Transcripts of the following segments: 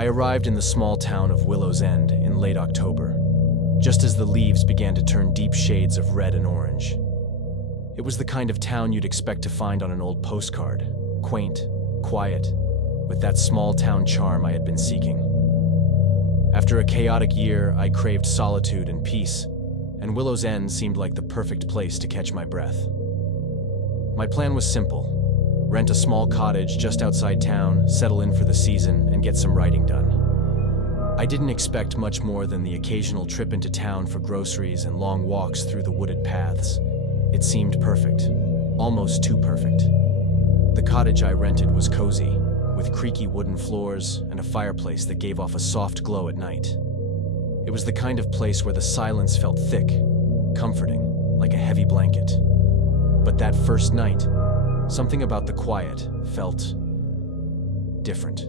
I arrived in the small town of Willow's End in late October, just as the leaves began to turn deep shades of red and orange. It was the kind of town you'd expect to find on an old postcard, quaint, quiet, with that small town charm I had been seeking. After a chaotic year, I craved solitude and peace, and Willow's End seemed like the perfect place to catch my breath. My plan was simple: rent a small cottage just outside town, settle in for the season, and get some writing done. I didn't expect much more than the occasional trip into town for groceries and long walks through the wooded paths. It seemed perfect, almost too perfect. The cottage I rented was cozy, with creaky wooden floors and a fireplace that gave off a soft glow at night. It was the kind of place where the silence felt thick, comforting, like a heavy blanket. But that first night, something about the quiet felt different.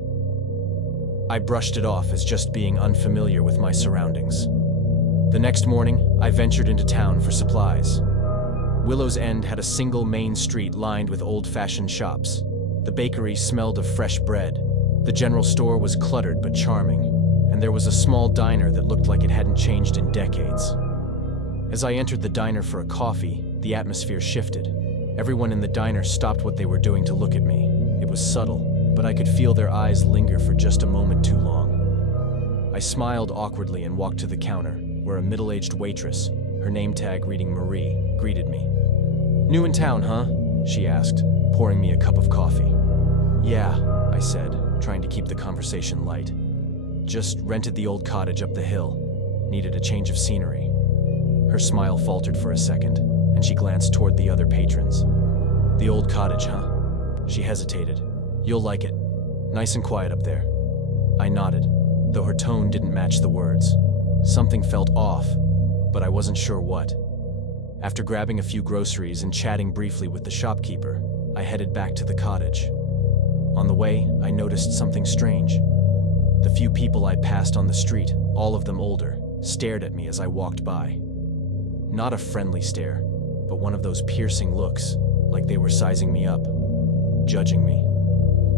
I brushed it off as just being unfamiliar with my surroundings. The next morning, I ventured into town for supplies. Willow's End had a single main street lined with old-fashioned shops. The bakery smelled of fresh bread. The general store was cluttered but charming, and there was a small diner that looked like it hadn't changed in decades. As I entered the diner for a coffee, the atmosphere shifted. Everyone in the diner stopped what they were doing to look at me. It was subtle, but I could feel their eyes linger for just a moment too long. I smiled awkwardly and walked to the counter, where a middle-aged waitress, her name tag reading Marie, greeted me. "New in town, huh?" she asked, pouring me a cup of coffee. "Yeah," I said, trying to keep the conversation light. "Just rented the old cottage up the hill. Needed a change of scenery." Her smile faltered for a second, and she glanced toward the other patrons. "The old cottage, huh?" She hesitated. "You'll like it. Nice and quiet up there." I nodded, though her tone didn't match the words. Something felt off, but I wasn't sure what. After grabbing a few groceries and chatting briefly with the shopkeeper, I headed back to the cottage. On the way, I noticed something strange. The few people I passed on the street, all of them older, stared at me as I walked by. Not a friendly stare, but one of those piercing looks, like they were sizing me up, judging me.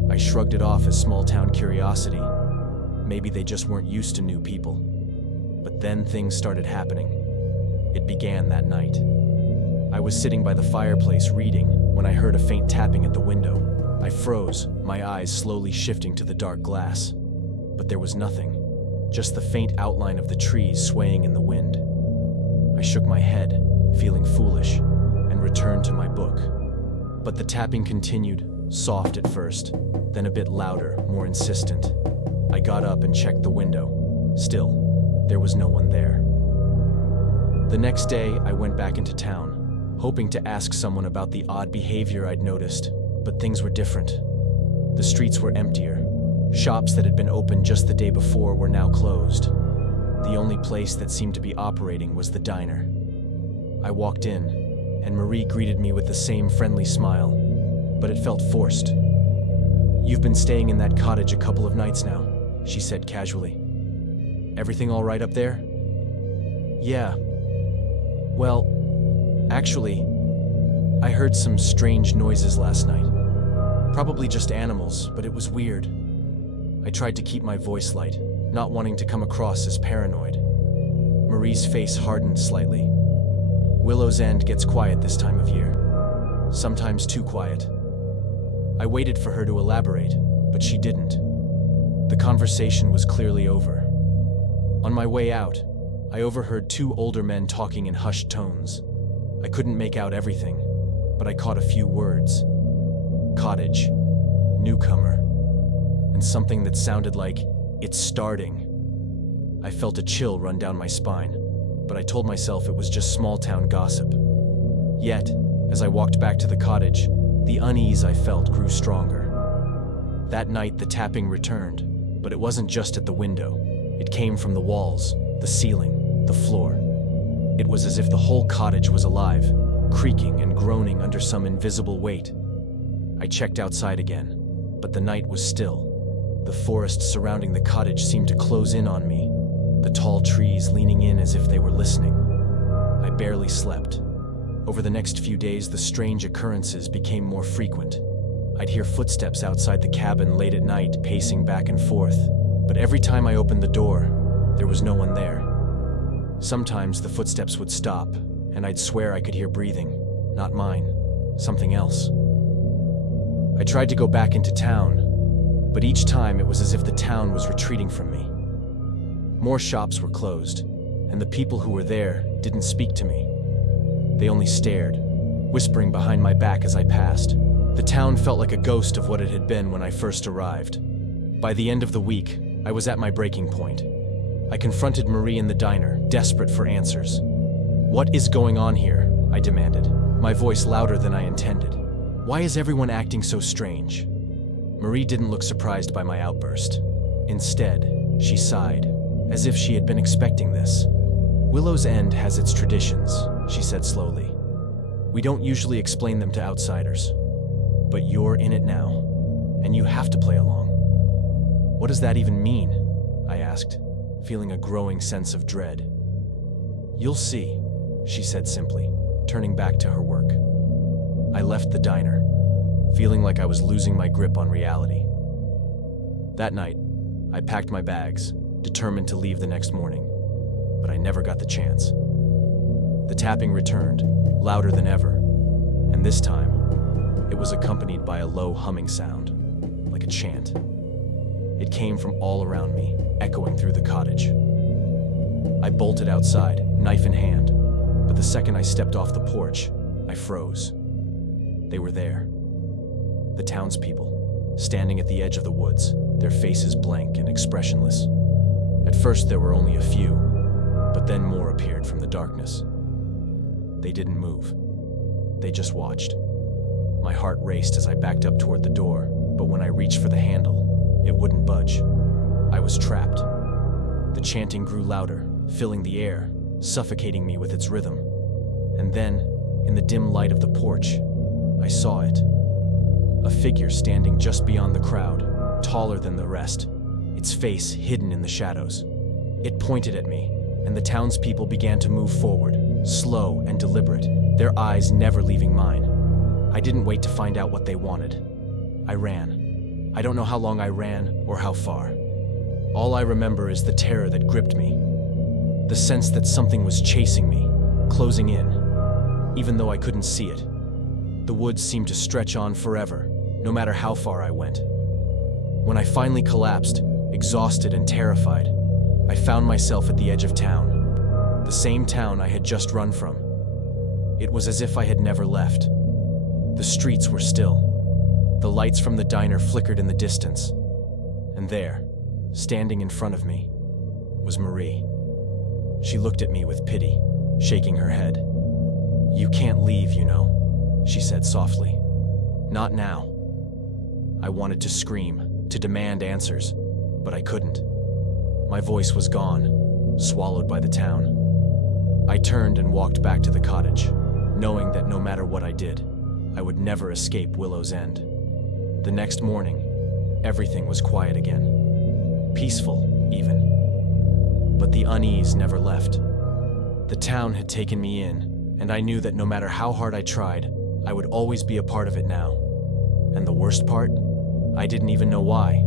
I shrugged it off as small-town curiosity. Maybe they just weren't used to new people. But then things started happening. It began that night. I was sitting by the fireplace reading when I heard a faint tapping at the window. I froze, my eyes slowly shifting to the dark glass. But there was nothing, just the faint outline of the trees swaying in the wind. I shook my head, feeling foolish, and returned to my book. But the tapping continued, soft at first, then a bit louder, more insistent. I got up and checked the window. Still, there was no one there. The next day, I went back into town, hoping to ask someone about the odd behavior I'd noticed, but things were different. The streets were emptier. Shops that had been open just the day before were now closed. The only place that seemed to be operating was the diner. I walked in, and Marie greeted me with the same friendly smile, but it felt forced. "You've been staying in that cottage a couple of nights now," she said casually. "Everything all right up there?" "Yeah. Well, actually, I heard some strange noises last night. Probably just animals, but it was weird." I tried to keep my voice light, not wanting to come across as paranoid. Marie's face hardened slightly. "Willow's End gets quiet this time of year. Sometimes too quiet." I waited for her to elaborate, but she didn't. The conversation was clearly over. On my way out, I overheard two older men talking in hushed tones. I couldn't make out everything, but I caught a few words. Cottage, newcomer, and something that sounded like, "It's starting." I felt a chill run down my spine, but I told myself it was just small-town gossip. Yet, as I walked back to the cottage, the unease I felt grew stronger. That night, the tapping returned, but it wasn't just at the window. It came from the walls, the ceiling, the floor. It was as if the whole cottage was alive, creaking and groaning under some invisible weight. I checked outside again, but the night was still. The forest surrounding the cottage seemed to close in on me, the tall trees leaning in as if they were listening. I barely slept. Over the next few days, the strange occurrences became more frequent. I'd hear footsteps outside the cabin late at night, pacing back and forth. But every time I opened the door, there was no one there. Sometimes the footsteps would stop, and I'd swear I could hear breathing. Not mine, something else. I tried to go back into town, but each time it was as if the town was retreating from me. More shops were closed, and the people who were there didn't speak to me. They only stared, whispering behind my back as I passed. The town felt like a ghost of what it had been when I first arrived. By the end of the week, I was at my breaking point. I confronted Marie in the diner, desperate for answers. "What is going on here?" I demanded, my voice louder than I intended. "Why is everyone acting so strange?" Marie didn't look surprised by my outburst. Instead, she sighed, as if she had been expecting this. "Willow's End has its traditions," she said slowly. "We don't usually explain them to outsiders. But you're in it now, and you have to play along." "What does that even mean?" I asked, feeling a growing sense of dread. "You'll see," she said simply, turning back to her work. I left the diner, feeling like I was losing my grip on reality. That night, I packed my bags, determined to leave the next morning, but I never got the chance. The tapping returned, louder than ever, and this time, it was accompanied by a low humming sound, like a chant. It came from all around me, echoing through the cottage. I bolted outside, knife in hand, but the second I stepped off the porch, I froze. They were there. The townspeople, standing at the edge of the woods, their faces blank and expressionless. At first there were only a few, but then more appeared from the darkness. They didn't move. They just watched. My heart raced as I backed up toward the door, but when I reached for the handle, it wouldn't budge. I was trapped. The chanting grew louder, filling the air, suffocating me with its rhythm. And then, in the dim light of the porch, I saw it. A figure standing just beyond the crowd, taller than the rest, its face hidden in the shadows. It pointed at me, and the townspeople began to move forward, slow and deliberate, their eyes never leaving mine. I didn't wait to find out what they wanted. I ran. I don't know how long I ran or how far. All I remember is the terror that gripped me, the sense that something was chasing me, closing in, even though I couldn't see it. The woods seemed to stretch on forever, no matter how far I went. When I finally collapsed, exhausted and terrified, I found myself at the edge of town, the same town I had just run from. It was as if I had never left. The streets were still. The lights from the diner flickered in the distance. And there, standing in front of me, was Marie. She looked at me with pity, shaking her head. "You can't leave, you know," she said softly. "Not now." I wanted to scream, to demand answers, but I couldn't. My voice was gone, swallowed by the town. I turned and walked back to the cottage, knowing that no matter what I did, I would never escape Willow's End. The next morning, everything was quiet again. Peaceful, even. But the unease never left. The town had taken me in, and I knew that no matter how hard I tried, I would always be a part of it now. And the worst part? I didn't even know why.